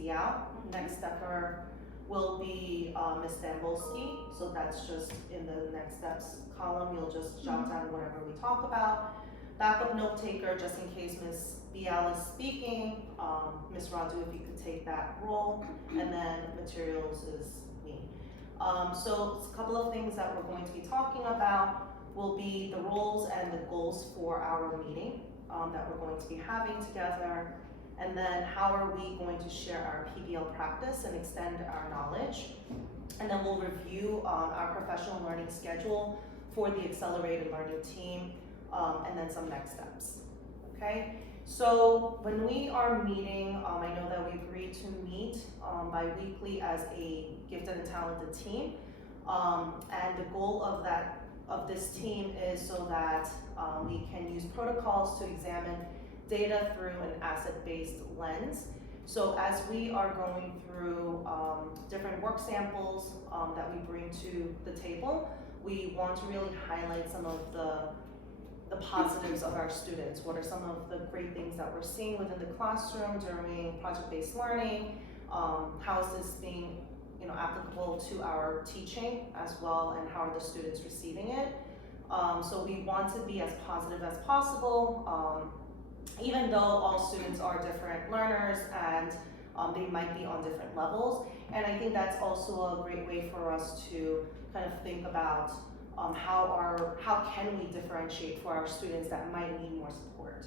Diao. Next stepper will be Ms. Dambolski, so that's just in the next steps column, you'll just jot down whatever we talk about. Backup note taker, just in case Ms. Bial is speaking, Ms. Radu, if you could take that role, and then materials is me. So a couple of things that we're going to be talking about will be the roles and the goals for our meeting that we're going to be having together, and then how are we going to share our PBL practice and extend our knowledge. And then we'll review our professional learning schedule for the accelerated learning team, and then some next steps, okay? So when we are meeting, I know that we agreed to meet bi-weekly as a gifted and talented team, and the goal of this team is so that we can use protocols to examine data through an asset-based lens. So as we are going through different work samples that we bring to the table, we want to really highlight some of the positives of our students. What are some of the great things that we're seeing within the classroom during project-based learning? How is this being applicable to our teaching as well, and how are the students receiving it? So we want to be as positive as possible, even though all students are different learners and they might be on different levels. And I think that's also a great way for us to kind of think about how can we differentiate for our students that might need more support.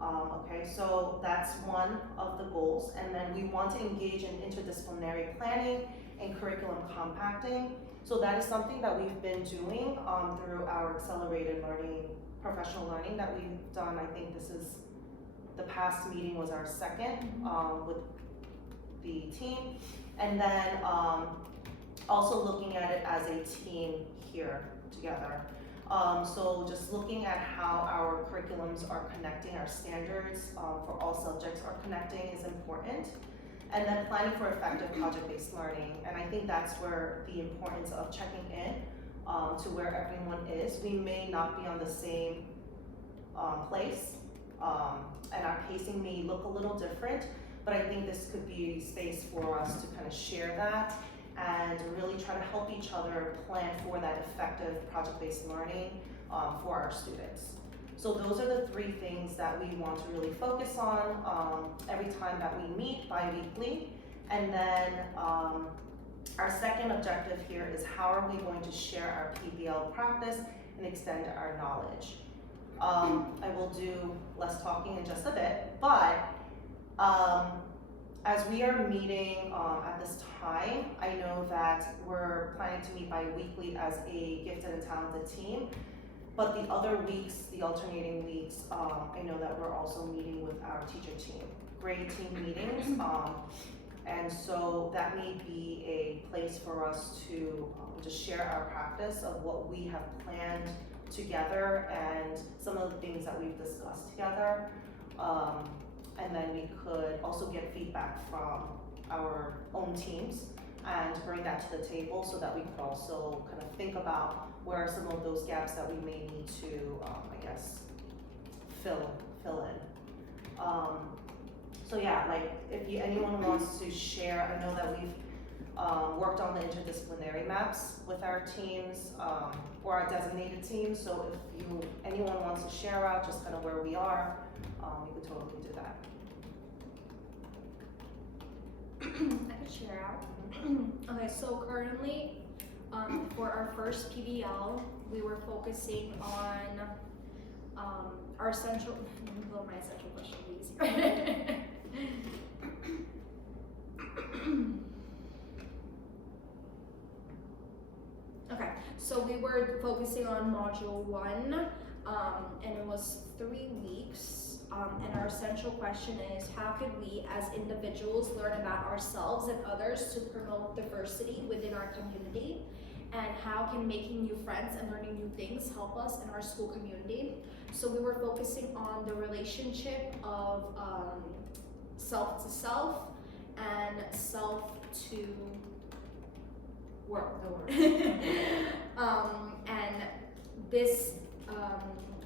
Okay, so that's one of the goals. And then we want to engage in interdisciplinary planning and curriculum compacting. So that is something that we've been doing through our accelerated learning, professional learning that we've done. I think this is, the past meeting was our second with the team. And then also looking at it as a team here together. So just looking at how our curriculums are connecting, our standards for all subjects are connecting is important. And then planning for effective project-based learning. And I think that's where the importance of checking in to where everyone is. We may not be on the same place, and our pacing may look a little different, but I think this could be space for us to kind of share that and really try to help each other plan for that effective project-based learning for our students. So those are the three things that we want to really focus on every time that we meet bi-weekly. And then our second objective here is how are we going to share our PBL practice and extend our knowledge. I will do less talking in just a bit, but as we are meeting at this time, I know that we're planning to meet bi-weekly as a gifted and talented team, but the other weeks, the alternating weeks, I know that we're also meeting with our teacher team, grade team meetings, and so that may be a place for us to just share our practice of what we have planned together and some of the things that we've discussed together. And then we could also get feedback from our own teams and bring that to the table so that we could also kind of think about where are some of those gaps that we may need to, I guess, fill in. So yeah, like if anyone wants to share, I know that we've worked on the interdisciplinary maps with our teams or our designated teams. So if anyone wants to share out just kind of where we are, we could totally do that. I could share out. Okay, so currently, for our first PBL, we were focusing on our central. Well, my central question will be easier. Okay, so we were focusing on module 1, and it was 3 weeks. And our central question is, how could we as individuals learn about ourselves and others to promote diversity within our community? And how can making new friends and learning new things help us in our school community? So we were focusing on the relationship of self to self and self to world. And this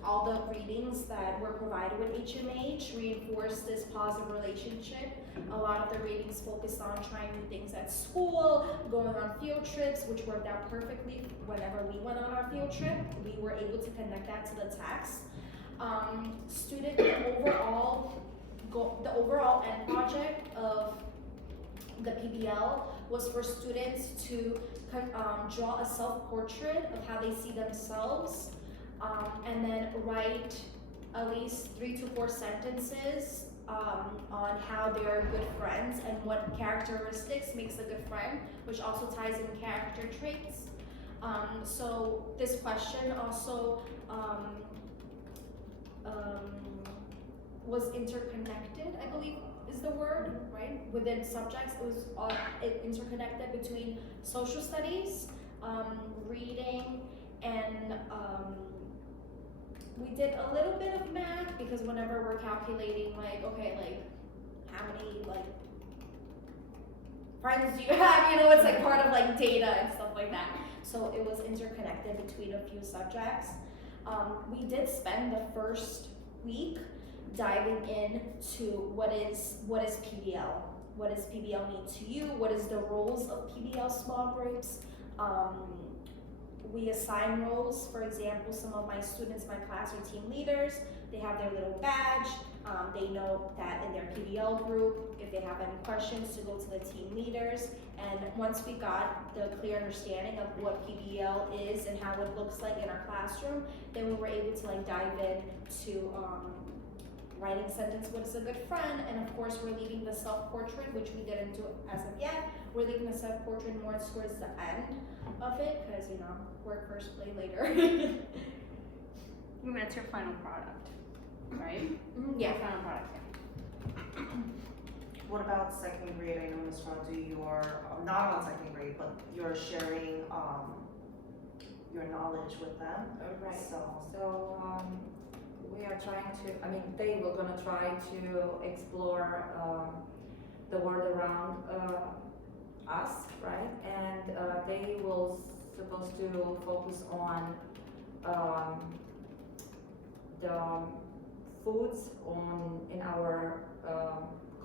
all the readings that were provided with HMH reinforced this positive relationship. A lot of the readings focused on trying new things at school, going on field trips, which worked out perfectly whenever we went on our field trip. We were able to connect that to the text. The overall end project of the PBL was for students to draw a self-portrait of how they see themselves, and then write at least 3 to 4 sentences on how they're good friends and what characteristics makes a good friend, which also ties in character traits. So this question also was interconnected, I believe is the word, right? Within subjects, it was interconnected between social studies, reading, and we did a little bit of math, because whenever we're calculating, like, okay, like, how many, like, friends do you have, you know, it's like part of like data and stuff like that. So it was interconnected between a few subjects. We did spend the first week diving into what is PBL. What does PBL mean to you? What is the roles of PBL small groups? We assign roles. For example, some of my students, my class are team leaders. They have their little badge. They know that in their PBL group, if they have any questions, to go to the team leaders. And once we got the clear understanding of what PBL is and how it looks like in our classroom, then we were able to like dive in to writing sentence, what is a good friend, and of course we're leaving the self-portrait, which we didn't do as of yet. We're leaving the self-portrait more towards the end of it, because you know, work first, play later. That's your final product, right? Yeah. Your final product, yeah. What about second grade? I know Ms. Rondu, you're not on second grade, but you're sharing your knowledge with them. Right. So We are trying to, I mean, they were gonna try to explore the world around us, right? And they will supposed to focus on the foods in our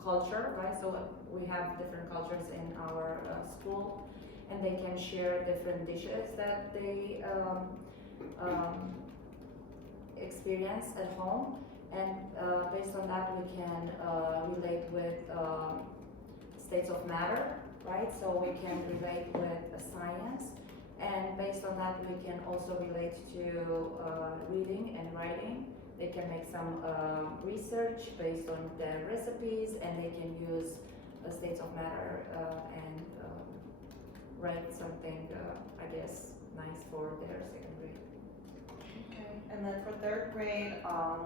culture, right? So we have different cultures in our school, and they can share different dishes that they experience at home, and based on that we can relate with states of matter, right? So we can relate with science, and based on that we can also relate to reading and writing. They can make some research based on the recipes, and they can use states of matter and write something, I guess, nice for their second grade. okay. And then for third grade,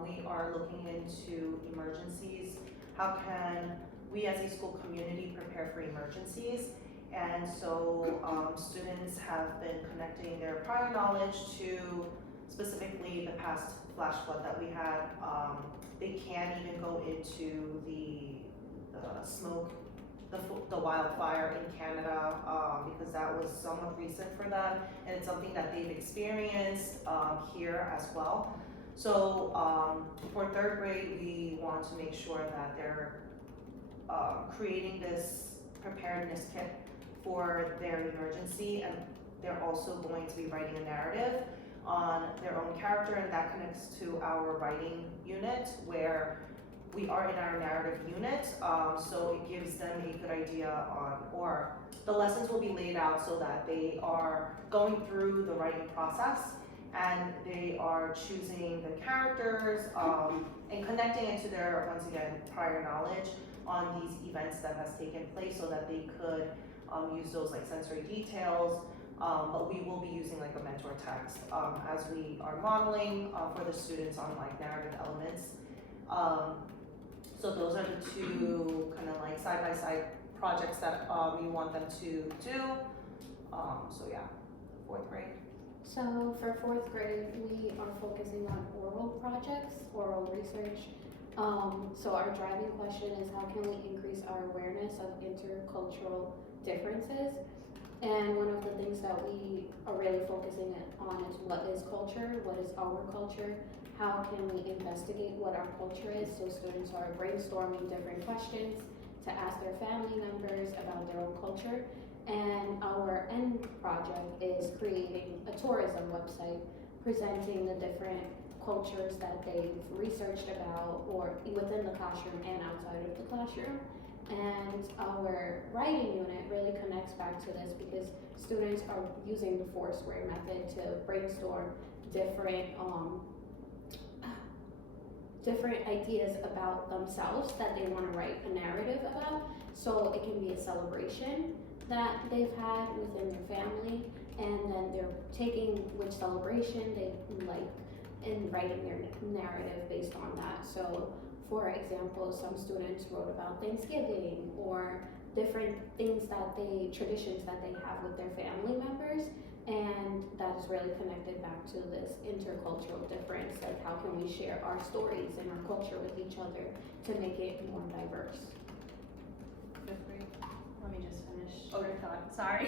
we are looking into emergencies. How can we as a school community prepare for emergencies? And so students have been connecting their prior knowledge to specifically the past flash flood that we had. They can't even go into the smoke, the wildfire in Canada, because that was somewhat recent for them, and it's something that they've experienced here as well. So for third grade, we want to make sure that they're creating this preparedness kit for their emergency, and they're also going to be writing a narrative on their own character, and that connects to our writing unit where we are in our narrative unit, so it gives them a good idea on, or the lessons will be laid out so that they are going through the writing process and they are choosing the characters and connecting it to their, once again, prior knowledge on these events that has taken place, so that they could use those like sensory details. But we will be using like a mentor text as we are modeling for the students on like narrative elements. So those are the two kind of like side-by-side projects that we want them to do. So yeah, fourth grade. So for fourth grade, we are focusing on oral projects, oral research. So our driving question is, how can we increase our awareness of intercultural differences? And one of the things that we are really focusing on is, what is culture? What is our culture? how can we investigate what our culture is, so students are brainstorming different questions to ask their family members about their own culture. And our end project is creating a tourism website presenting the different cultures that they've researched about, or within the classroom and outside of the classroom. And our writing unit really connects back to this because students are using the Foursquare method to brainstorm different ideas about themselves that they want to write a narrative about. So it can be a celebration that they've had within their family, and then they're taking which celebration they like and writing their narrative based on that. So for example, some students wrote about Thanksgiving or different traditions that they have with their family members, and that is really connected back to this intercultural difference, like how can we share our stories and our culture with each other to make it more diverse. Fifth grade. Let me just finish Okay. my thought. Sorry.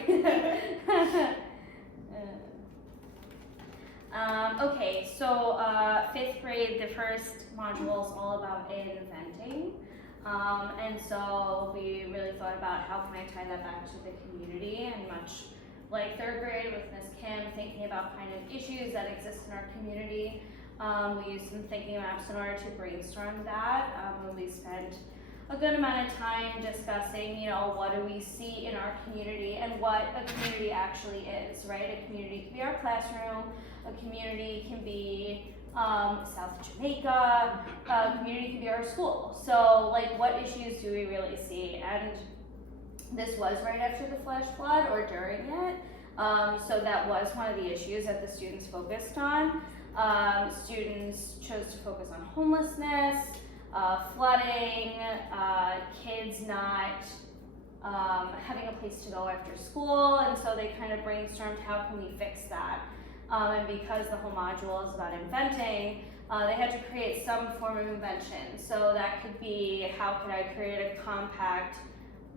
Okay, so fifth grade, the first module is all about inventing. And so we really thought about how can I tie that back to the community, and much like third grade with Ms. Kim, thinking about kind of issues that exist in our community. We used some thinking maps in order to brainstorm that. We spent a good amount of time discussing, what do we see in our community and what a community actually is, right? A community can be our classroom, a community can be South Jamaica, a community can be our school. So, like, what issues do we really see? And this was right after the flash flood or during it. So that was one of the issues that the students focused on. Students chose to focus on homelessness, flooding, kids not having a place to go after school, and so they kind of brainstormed how can we fix that. And because the whole module is about inventing, they had to create some form of invention. So that could be, how could I create a compact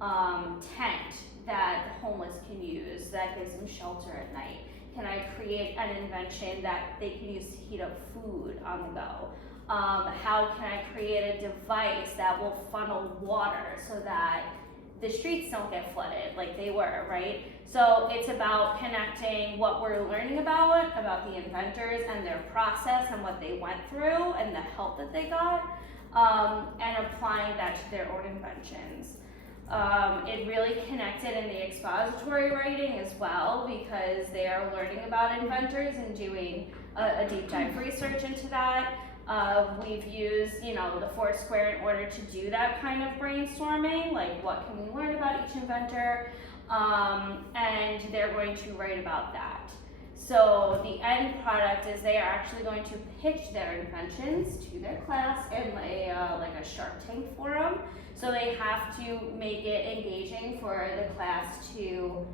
tent that the homeless can use that gives them shelter at night? Can I create an invention that they can use to heat up food on the go? How can I create a device that will funnel water so that the streets don't get flooded like they were, right? So it's about connecting what we're learning about the inventors and their process and what they went through and the help that they got, and applying that to their own inventions. It really connected in the expository writing as well, because they are learning about inventors and doing a deep dive research into that. We've used, the Foursquare in order to do that kind of brainstorming, like what can we learn about each inventor, and they're going to write about that. So the end product is they are actually going to pitch their inventions to their class in like a Shark Tank forum. So they have to make it engaging for the class to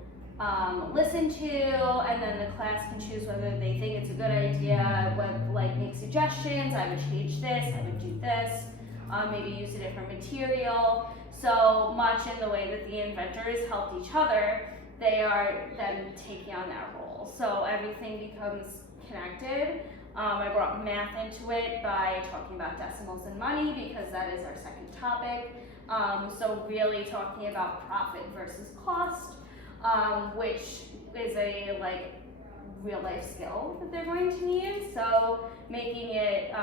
listen to, and then the class can choose whether they think it's a good idea, make suggestions. I would change this, I would do this, maybe use a different material. So much in the way that the inventors helped each other, they are then taking on that role. So everything becomes connected. I brought math into it by talking about decimals and money, because that is our second topic. So really talking about profit versus cost, which is a real life skill that they're going to need. So making it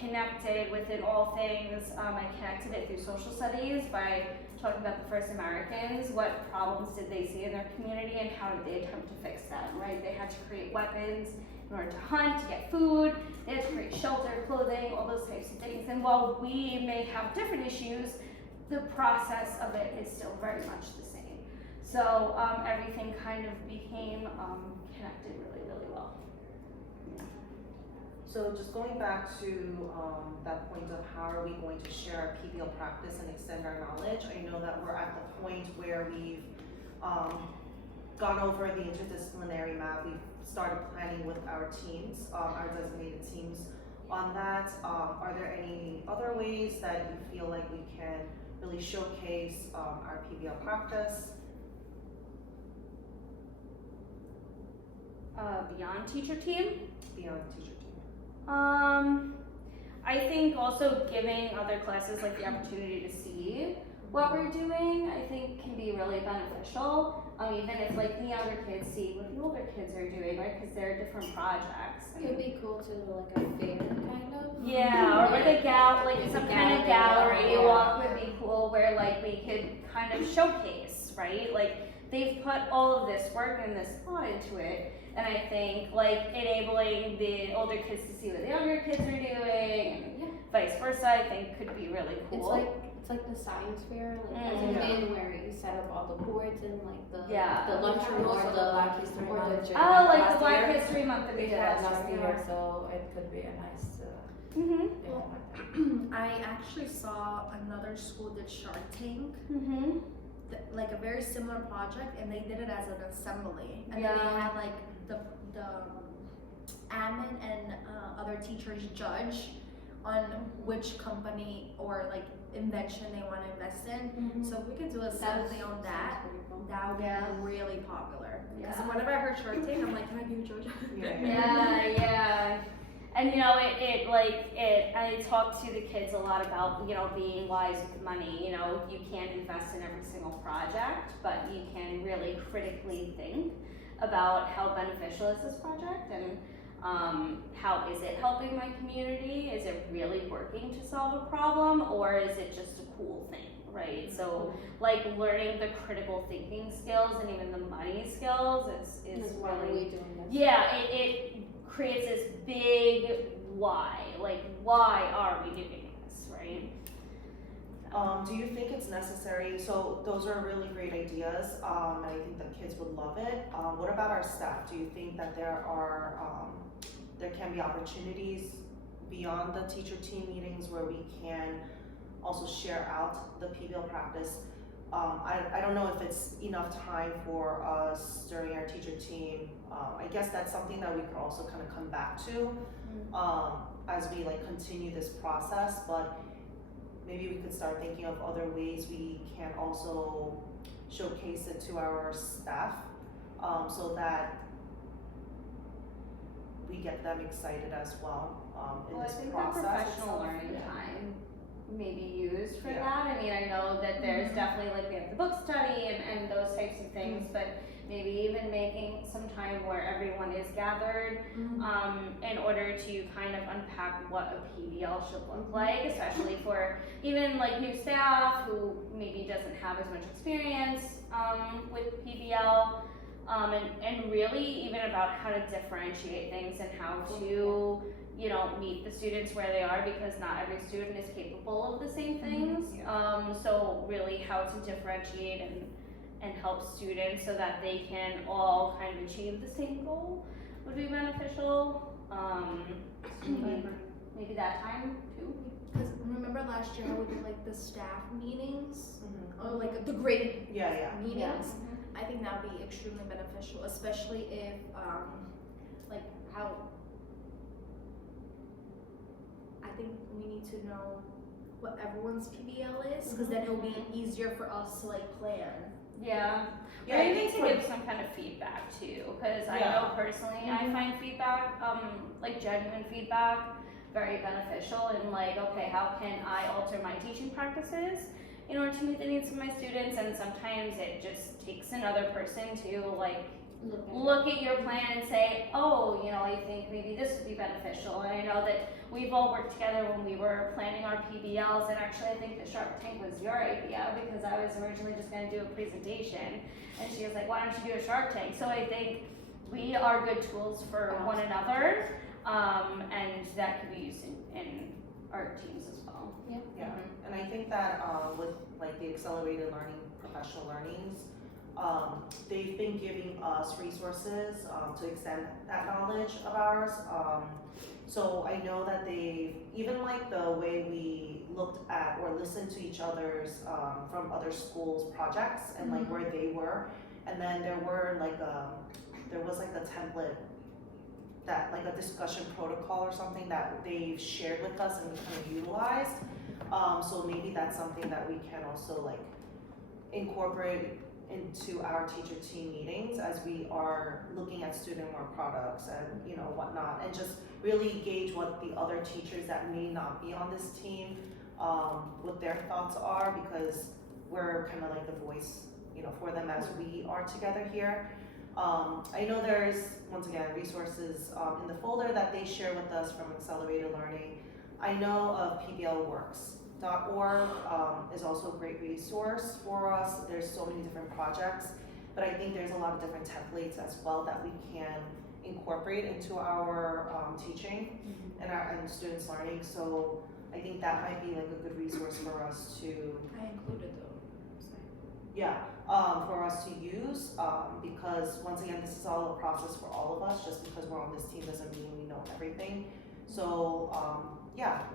connected within all things. I connected it through social studies by talking about the first Americans. What problems did they see in their community and how did they attempt to fix them, right? They had to create weapons in order to hunt, to get food. They had to create shelter, clothing, all those types of things. And while we may have different issues, the process of it is still very much the same. So everything kind of became connected really, really well. Yeah. So just going back to that point of how are we going to share our PBL practice and extend our knowledge, I know that we're at the point where we've gone over the interdisciplinary map. We've started planning with our teams, our designated teams on that. Are there any other ways that you feel like we can really showcase our PBL practice? Beyond teacher team? Beyond teacher team. I think also giving other classes like the opportunity to see what we're doing, I think can be really beneficial. Even if like the younger kids see what the older kids are doing, right? Because they're different projects. And It'd be cool to do like a fair kind of. yeah, or like a like Like some a kind of gallery, gallery yeah. walk would be cool where like we could kind of showcase, right? Like they've put all of this work and this thought into it, and I think like enabling the older kids to see what the younger kids are doing, and Yeah. vice versa, I think could be really cool. It's like the science fair, like as a Yeah. in where you set up all the boards and like Yeah. the lunchroom Or or the Black History or Month. the Oh, like the Last Black year. History Month that We we did had that last year, so it could be a nice Mhm. event like that. I actually saw another school did Shark Tank, Mhm. like a very similar project, and they did it as an assembly, and then Yeah. they had like the admin and other teachers judge on which company or like invention they want to invest in. So if we could do assembly on that, that would be Yeah. really popular. Because Yeah. whenever I heard Shark Tank, I'm like, can I be a judge? Yeah, yeah. And you know, I talk to the kids a lot about, you know, being wise with money. You know, you can't invest in every single project, but you can really critically think about how beneficial is this project and how is it helping my community? Is it really working to solve a problem, or is it just a cool thing, right? So like learning the critical thinking skills and even the money skills is Like, why are really we doing this? yeah, it creates this big why. Like, why are we doing this, right? Do you think it's necessary? So those are really great ideas, and I think the kids would love it. What about our staff? Do you think that there can be opportunities beyond the teacher team meetings where we can also share out the PBL practice? I don't know if it's enough time for us during our teacher team. I guess that's something that we could also kind of come back to as we like continue this process, but maybe we could start thinking of other ways we can also showcase it to our staff, so that we get them excited as well in Well, I this think process. that professional itself. learning Yeah. time may be used for Yeah. that. I mean, I know that there's definitely like we have the book study and those types of things, but maybe even making some time where everyone is gathered in order to kind of unpack what a PBL should look like, especially for even like new staff who maybe doesn't have as much experience with PBL, and really even about how to differentiate things and how to, you know, meet the students where they are, because not every student is capable of the same things. So really how to differentiate and help students so that they can all kind of achieve the same goal would be beneficial. So maybe that time too. Because remember last year how we did like the staff meetings, Mhm. or like the grade Yeah, meetings? I think that would be extremely beneficial, especially if, like how, I think we need to know what everyone's PBL is, because then it will be easier for us to like plan. Yeah. Yeah, Or I even think to for- give some kind of feedback too, because I Yeah. know personally I find feedback, like genuine feedback, very beneficial in like, okay, how can I alter my teaching practices in order to meet the needs of my students? And sometimes it just takes another person to like look at your plan and say, oh, you know, I think maybe this would be beneficial. And I know that we've all worked together when we were planning our PBLs, and actually I think the Shark Tank was your idea, because I was originally just gonna do a presentation, and she was like, why don't you do a Shark Tank? So I think we are good tools for one another, and that could be used in our teams as well. Yeah. And I think that with like the accelerated learning, professional learnings, they've been giving us resources to extend that knowledge of ours. So I know that they, even like the way we looked at or listened to each other's from other schools' projects and like where they were, and then there was like a template that like a discussion protocol or something that they shared with us and we kind of utilized. So maybe that's something that we can also like incorporate into our teacher team meetings as we are looking at student work products and, you know, whatnot, and just really gauge what the other teachers that may not be on this team, what their thoughts are, because we're kind of like the voice, you know, for them as we are together here. I know there's, once again, resources in the folder that they share with us from Accelerated Learning. I know of PBLWorks.org is also a great resource for us. There's so many different projects, but I think there's a lot of different templates as well that we can incorporate into our teaching and students' learning. So I think that might be like a good resource for us to, I included those. for us to use, because once again, this is all a process for all of us. Just because we're on this team doesn't mean we know everything. So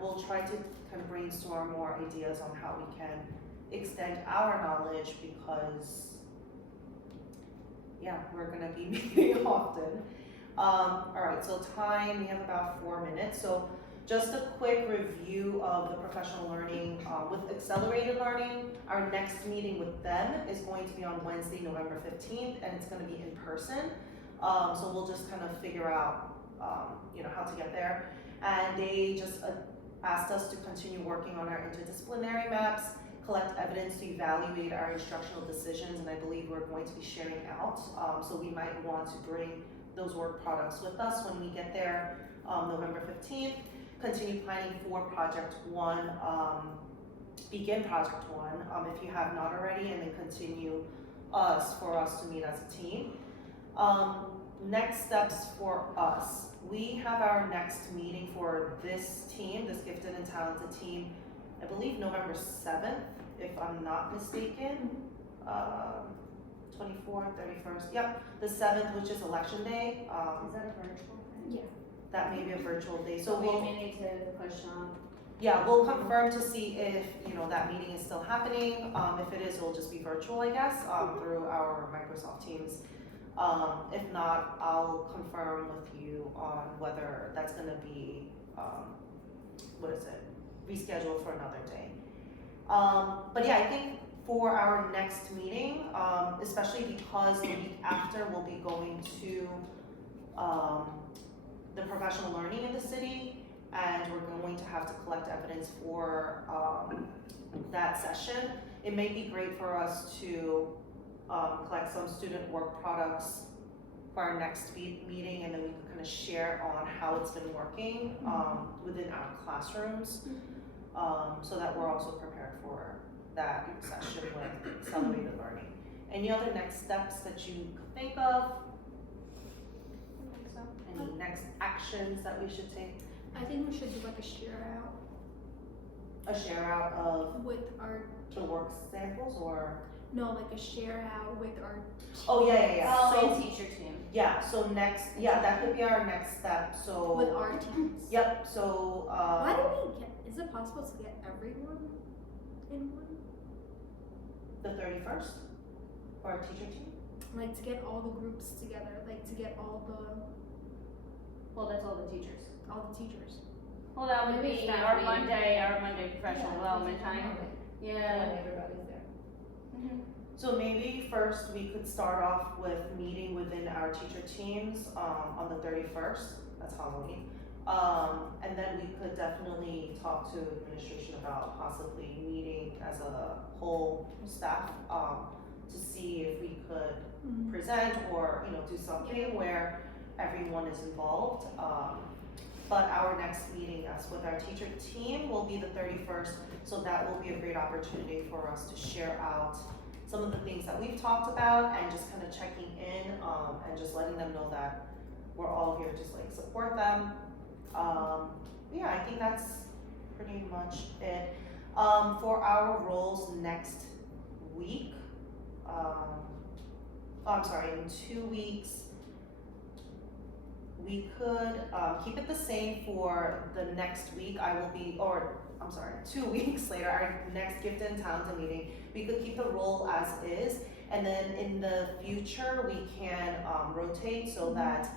we'll try to kind of brainstorm more ideas on how we can extend our knowledge, because we're gonna be meeting often. All right, so time, we have about 4 minutes. So just a quick review of the professional learning with Accelerated Learning. Our next meeting with them is going to be on Wednesday, November 15th, and it's gonna be in person. So we'll just kind of figure out, how to get there. And they just asked us to continue working on our interdisciplinary maps, collect evidence to evaluate our instructional decisions, and I believe we're going to be sharing out. So we might want to bring those work products with us when we get there, November 15th. Continue planning for Project 1, begin Project 1 if you have not already, and then continue for us to meet as a team. Next steps for us. We have our next meeting for this team, this gifted and talented team, I believe November 7th, if I'm not mistaken. 24th, 31st, yep, the 7th, which is election day. Is that a virtual thing? Yeah. That may be a virtual day, So so we we'll, may need to push on. we'll confirm to see if, that meeting is still happening. If it is, it'll just be virtual, I guess, through our Microsoft Teams. If not, I'll confirm with you on whether that's gonna be, rescheduled for another day. But I think for our next meeting, especially because the week after we'll be going to, the professional learning in the city, and we're going to have to collect evidence for that session. It may be great for us to collect some student work products for our next meeting, and then we can kind of share on how it's been working within our classrooms, so that we're also prepared for that session with Accelerated Learning. Any other next steps that you could think of? Any next actions that we should take? I think we should do like a share out A share out of with our, the work samples, or? no, like a share out with our. Oh, yeah. Oh, So, and teacher team. so next, that could be our next step, so. With our teams. Yep, so, Why don't we get, is it possible to get everyone in one? the 31st for our teacher team? Like to get all the groups together, like to get all the Well, that's all the teachers. teachers. Well, that would Maybe be staff our meeting. Monday professional development time. When Yeah. everybody's there. So maybe first we could start off with meeting within our teacher teams, on the 31st, that's Halloween. And then we could definitely talk to administration about possibly meeting as a whole staff, to see if we could present or, do something where everyone is involved. But our next meeting as with our teacher team will be the 31st, so that will be a great opportunity for us to share out some of the things that we've talked about, and just kind of checking in, and just letting them know that we're all here to just like support them. I think that's pretty much it. For our roles next week, in 2 weeks, we could keep it the same for the next week. 2 weeks later, our next gifted and talented meeting, we could keep the role as is, and then in the future we can rotate so that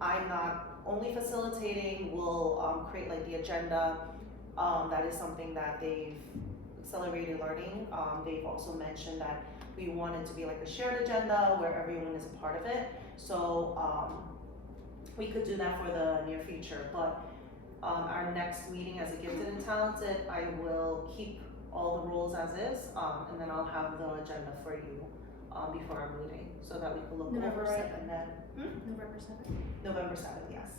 I'm not only facilitating, we'll create like the agenda. That is something that they've Accelerated Learning. They've also mentioned that We want it to be like a shared agenda where everyone is a part of it. So we could do that for the near future, but our next meeting as a gifted and talented, I will keep all the rules as is, and then I'll have the agenda for you before our meeting so that we can look November over it 7th. and then November 7th. November 7th, yes.